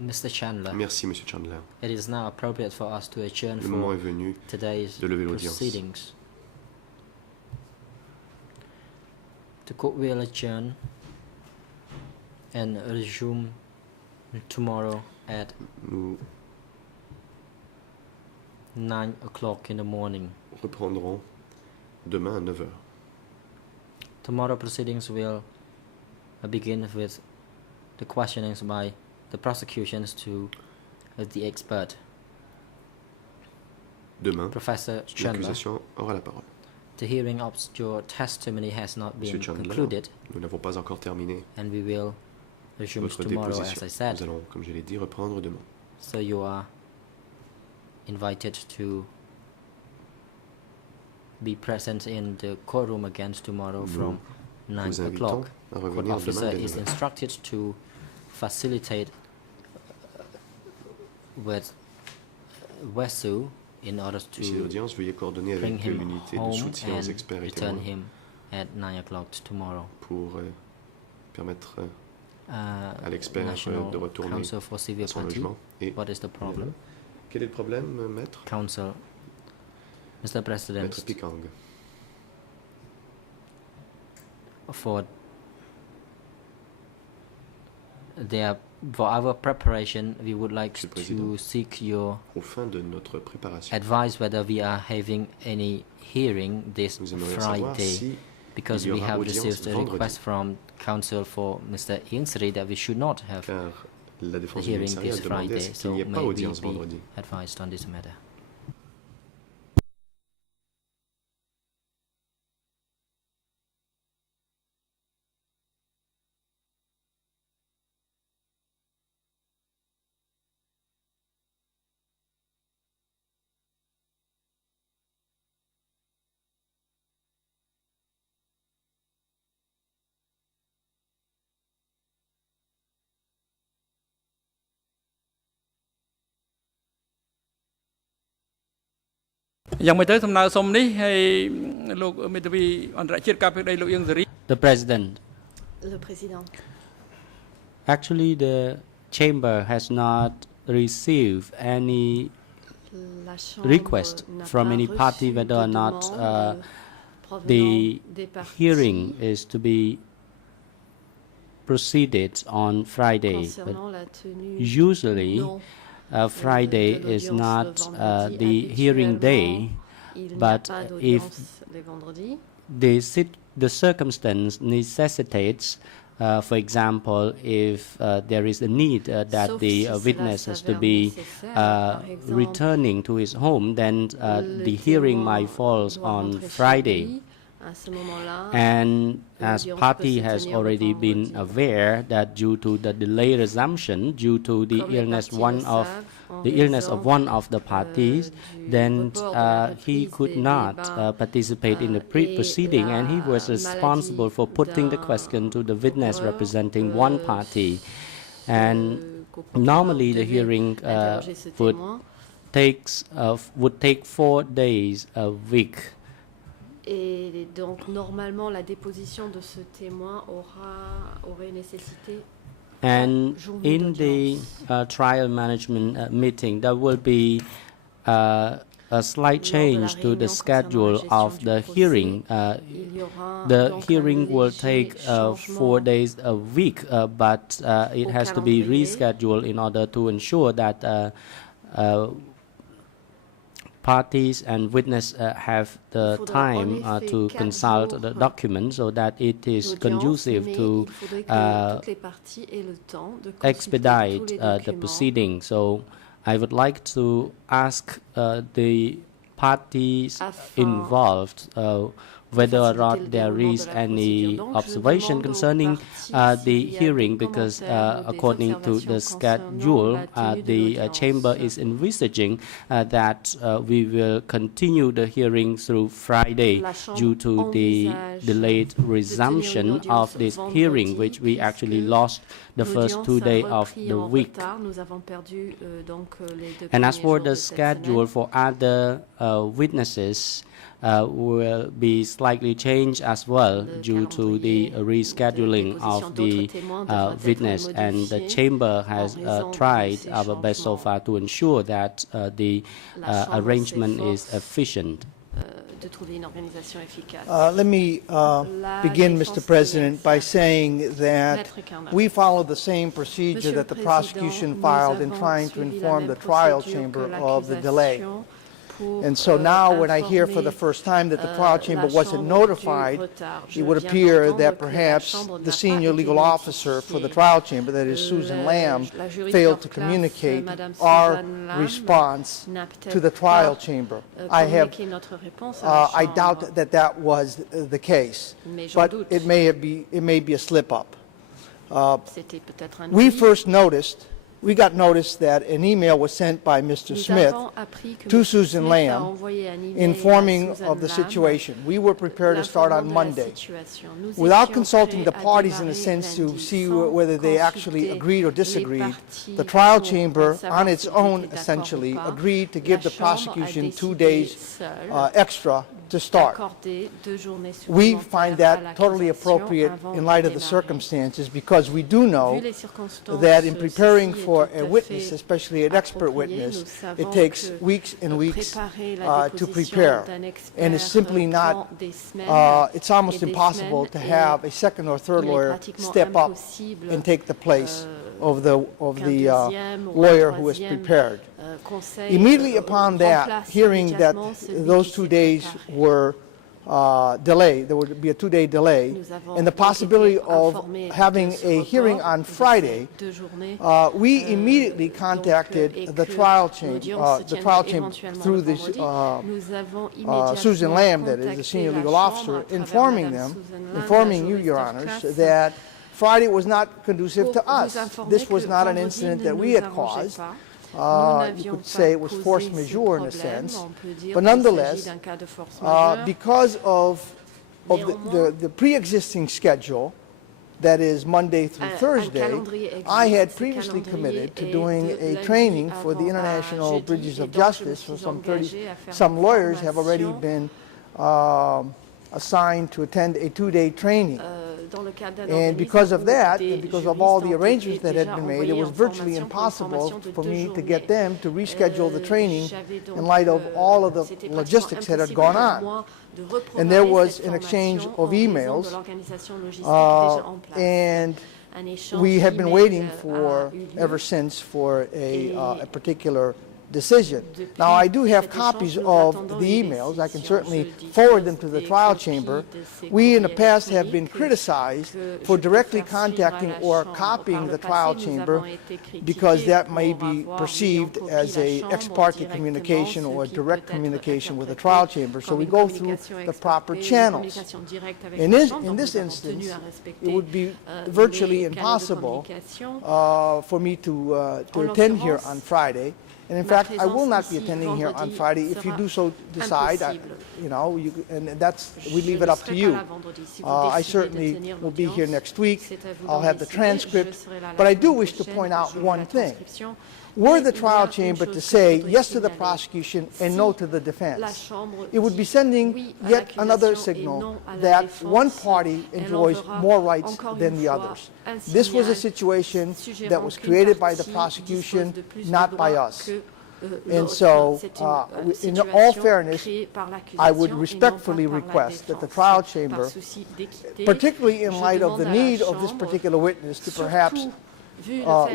Mr. Chandler. Merci, Monsieur Chandler. It is now appropriate for us to adjourn Le moment est venu today's de lever l'audience. proceedings. The court will adjourn and resume tomorrow at 9 o'clock in the morning. Reprendrons demain à 9 heures. Tomorrow proceedings will begin with the questionings by the prosecutions to the expert. Demain, Professor Chandler, l'accusation aura la parole. the hearing of your testimony has not been concluded, nous n'avons pas encore terminé and we will resume votre tomorrow, déposition. as I said. Nous allons, comme je l'ai dit, reprendre demain. So you are invited to be present in the courtroom again tomorrow from 9 o'clock. The court officer is instructed to facilitate with Wesu in order to bring him home and return him at 9 o'clock tomorrow. Pour permettre à l'expert de retourner à son logement. Et what is the problem? Quel est le problème, maître? Counsel, Mr. President, Maître Pikang. For our preparation, we would like to seek your advice whether we are having any hearing this Friday, because we have received a request from counsel for Mr. Insri that we should not have the hearing this Friday, so may we be advised on this matter. The President. Le Président. Actually, the chamber has not received any request from any party whether or not the hearing is to be proceeded on Friday. But usually, Friday is not the hearing day, but if the circumstance necessitates, for example, if there is a need that the witness has to be returning to his home, then the hearing might fall on Friday. And as party has already been aware that due to the delay resumption, due to the illness of one of the parties, then he could not participate in the proceeding, and he was responsible for putting the question to the witness representing one party. And normally the hearing would take 4 days a week. Et donc, normalement, la déposition de ce témoin aurait nécessité. And in the trial management meeting, there will be a slight change to the schedule of the hearing. The hearing will take 4 days a week, but it has to be rescheduled in order to ensure that parties and witnesses have the time to consult the document so that it is conducive to expedite the proceeding. So I would like to ask the parties involved whether or not there is any observation concerning the hearing, because according to the schedule, the chamber is envisaging that we will continue the hearing through Friday due to the delayed resumption of this hearing, which we actually lost the first 2 days of the week. And as for the schedule for other witnesses, will be slightly changed as well due to the rescheduling of the witness, and the chamber has tried our best so far to ensure that the arrangement is efficient. Let me begin, Mr. President, by saying that we follow the same procedure that the prosecution filed in trying to inform the trial chamber of the delay. And so now when I hear for the first time that the trial chamber wasn't notified, it would appear that perhaps the senior legal officer for the trial chamber, that is Susan Lamb, failed to communicate our response to the trial chamber. I doubt that that was the case, but it may be a slip-up. We got notice that an email was sent by Mr. Smith to Susan Lamb informing of the situation. We were prepared to start on Monday. Without consulting the parties in a sense to see whether they actually agreed or disagreed, the trial chamber on its own essentially agreed to give the prosecution 2 days extra to start. We find that totally appropriate in light of the circumstances, because we do know that in preparing for a witness, especially an expert witness, it takes weeks and weeks to prepare, and it's simply not, it's almost impossible to have a second or third lawyer step up and take the place of the lawyer who is prepared. Immediately upon that, hearing that those 2 days were delayed, there would be a 2-day delay, and the possibility of having a hearing on Friday, we immediately contacted the trial chamber through this Susan Lamb, that is the senior legal officer, informing you, Your Honors, that Friday was not conducive to us. This was not an incident that we had caused. You could say it was force majeure in a sense, but nonetheless, because of the pre-existing schedule, that is Monday through Thursday, I had previously committed to doing a training for the International Bridges of Justice. For some lawyers have already been assigned to attend a 2-day training. And because of that, and because of all the arrangements that had been made, it was virtually impossible for me to get them to reschedule the training in light of all of the logistics that had gone on. And there was an exchange of emails, and we have been waiting for, ever since, for a particular decision. Now, I do have copies of the emails. I can certainly forward them to the trial chamber. We in the past have been criticized for directly contacting or copying the trial chamber because that may be perceived as a ex parte communication or a direct communication with the trial chamber. So we go through the proper channels. In this instance, it would be virtually impossible for me to attend here on Friday. And in fact, I will not be attending here on Friday. If you do so decide, and we leave it up to you. I certainly will be here next week. I'll have the transcript. But I do wish to point out one thing. Were the trial chamber to say yes to the prosecution and no to the defense, it would be sending yet another signal that one party enjoys more rights than the others. This was a situation that was created by the prosecution, not by us. And so, in all fairness, I would respectfully request that the trial chamber, particularly in light of the need of this particular witness to perhaps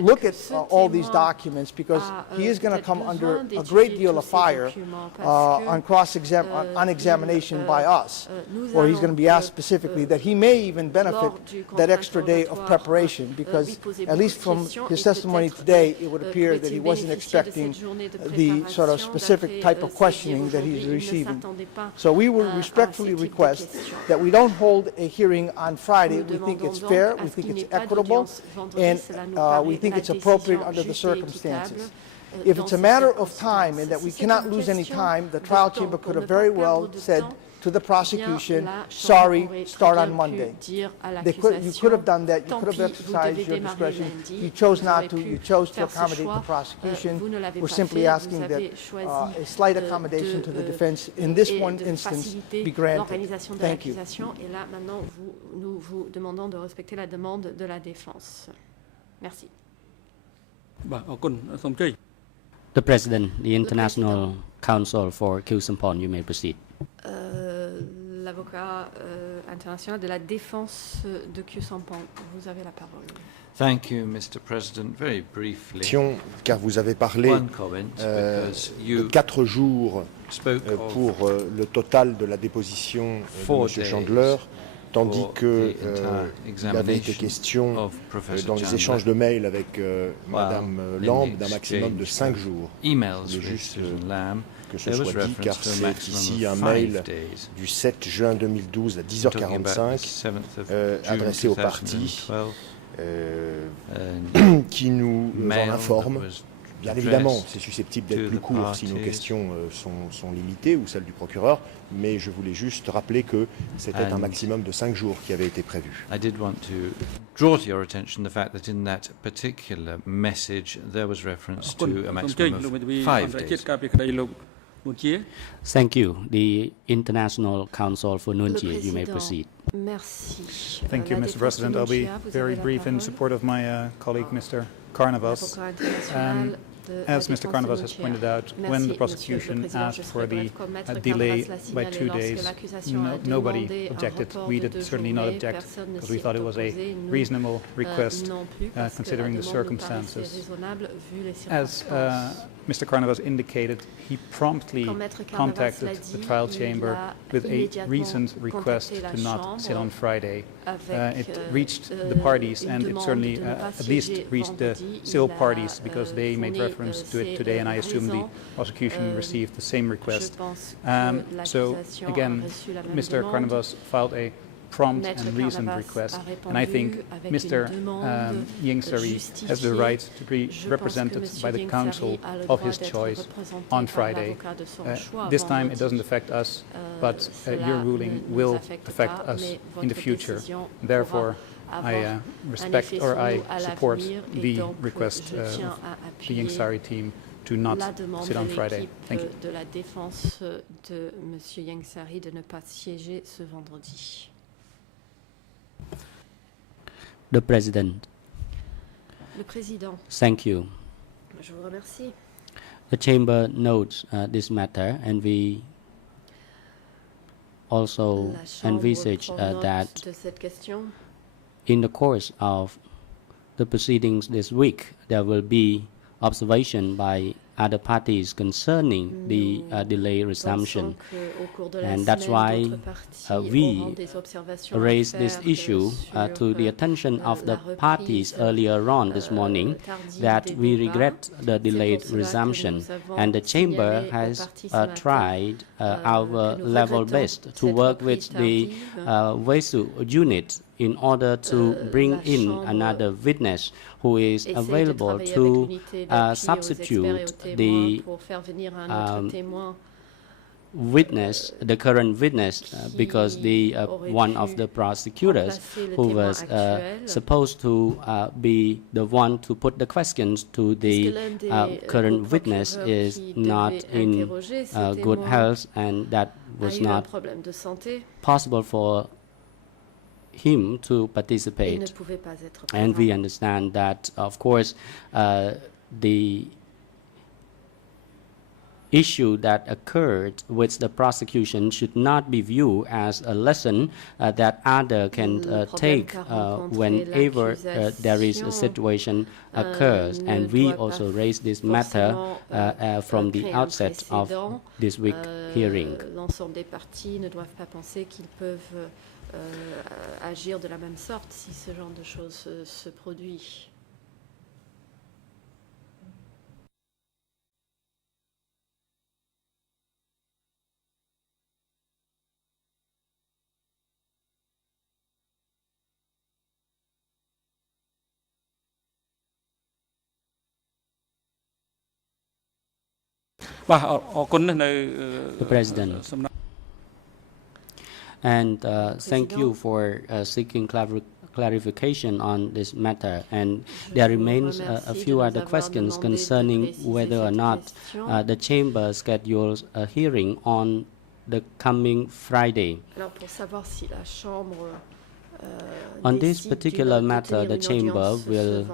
look at all these documents, because he is going to come under a great deal of fire on examination by us, where he's going to be asked specifically that he may even benefit that extra day of preparation, because at least from his testimony today, it would appear that he wasn't expecting the sort of specific type of questioning that he's receiving. So we will respectfully request that we don't hold a hearing on Friday. We think it's fair, we think it's equitable, and we think it's appropriate under the circumstances. If it's a matter of time and that we cannot lose any time, the trial chamber could have very well said to the prosecution, sorry, start on Monday. You could have done that. You could have exercised your discretion. You chose not to. You chose to accommodate the prosecution. We're simply asking that a slight accommodation to the defense in this one instance be granted. Thank you. Et là, maintenant, nous vous demandons de respecter la demande de la défense. Merci. The President, the International Council for Khieu Samphan, you may proceed. L'avocat international de la défense de Khieu Samphan, vous avez la parole. Thank you, Mr. President. Very briefly. Car vous avez parlé de 4 jours pour le total de la déposition de M. Chandler, tandis qu'il avait été question dans les échanges de mails avec Mme Lamb d'un maximum de 5 jours. Je voulais juste que ce soit dit, car c'est ici un mail du 7 juin 2012 à 10h45 adressé au parti qui nous en informe. Bien évidemment, c'est susceptible d'être plus court si nos questions sont limitées, ou celles du procureur, mais je voulais juste rappeler que c'était un maximum de 5 jours qui avait été prévu. I did want to draw to your attention the fact that in that particular message there was reference to a maximum of 5 days. Thank you. The International Council for Nuon Chea, you may proceed. Merci. Thank you, Mr. President. I'll be very brief in support of my colleague, Mr. Carnavas. As Mr. Carnavas has pointed out, when the prosecution asked for the delay by 2 days, nobody objected. We did certainly not object, because we thought it was a reasonable request considering the circumstances. As Mr. Carnavas indicated, he promptly contacted the trial chamber with a recent request to not sit on Friday. It reached the parties, and it certainly at least reached the civil parties, because they made reference to it today, and I assume the prosecution received the same request. So again, Mr. Carnavas filed a prompt and reasoned request, and I think Mr. Ieng Sary has the right to be represented by the counsel of his choice on Friday. This time it doesn't affect us, but your ruling will affect us in the future. Therefore, I respect or I support the request of the Ieng Sary team to not sit on Friday. Thank you. De la défense de Monsieur Ieng Sary de ne pas siéger ce vendredi. The President. Le Président. Thank you. Je vous remercie. The Chamber notes this matter, and we also envisage that in the course of the proceedings this week, there will be observation by other parties concerning the delay resumption. And that's why we raised this issue to the attention of the parties earlier on this morning, that we regret the delayed resumption. And the Chamber has tried our level best to work with the WESU unit in order to bring in another witness who is available to substitute the witness, the current witness, because the one of the prosecutors who was supposed to be the one to put the questions to the current witness is not in good health, and that was not possible for him to participate. And we understand that, of course, the issue that occurred with the prosecution should not be viewed as a lesson that other can take whenever there is a situation occurs. And we also raised this matter from the outset of this week hearing. L'ensemble des parties ne doivent pas penser qu'ils peuvent agir de la même sorte si ce genre de choses se produit. The President. And thank you for seeking clarification on this matter. And there remains a few other questions concerning whether or not the Chamber schedules a hearing on the coming Friday. On this particular matter, the Chamber will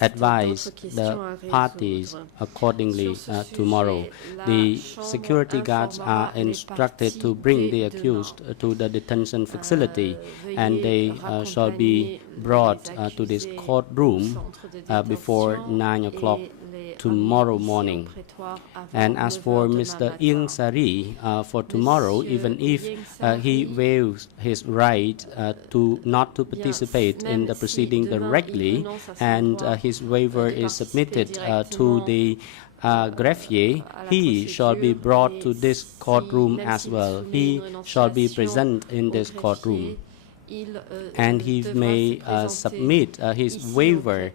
advise the parties accordingly tomorrow. The security guards are instructed to bring the accused to the detention facility, and they shall be brought to this courtroom before 9 o'clock tomorrow morning. And as for Mr. Ieng Sary, for tomorrow, even if he waives his right to not to participate in the proceeding directly, and his waiver is submitted to the greffier, he shall be brought to this courtroom as well. He shall be present in this courtroom. And he may submit his waiver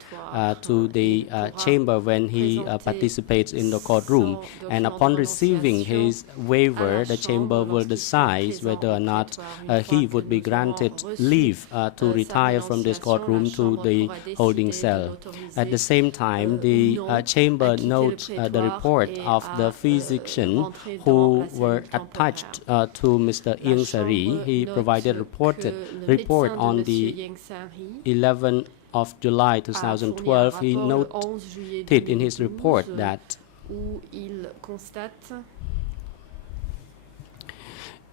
to the Chamber when he participates in the courtroom. And upon receiving his waiver, the Chamber will decide whether or not he would be granted leave to retire from this courtroom to the holding cell. At the same time, the Chamber notes the report of the physician who were attached to Mr. Ieng Sary. He provided report on the 11th of July 2012. He noted in his report that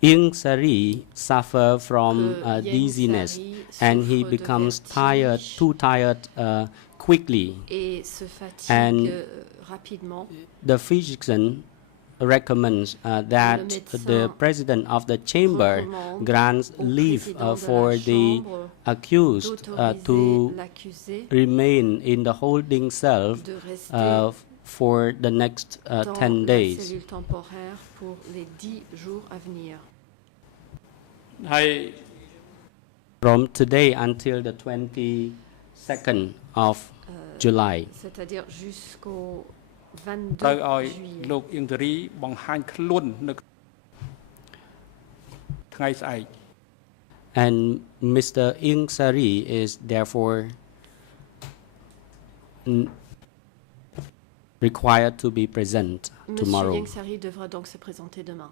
Ieng Sary suffers from dizziness, and he becomes too tired quickly. And the physician recommends that the President of the Chamber grants leave for the accused to remain in the holding cell for the next 10 days. From today until the 22nd of July. C'est-à-dire jusqu'au 22 juillet. And Mr. Ieng Sary is therefore required to be present tomorrow. Monsieur Ieng Sary devra donc se présenter demain.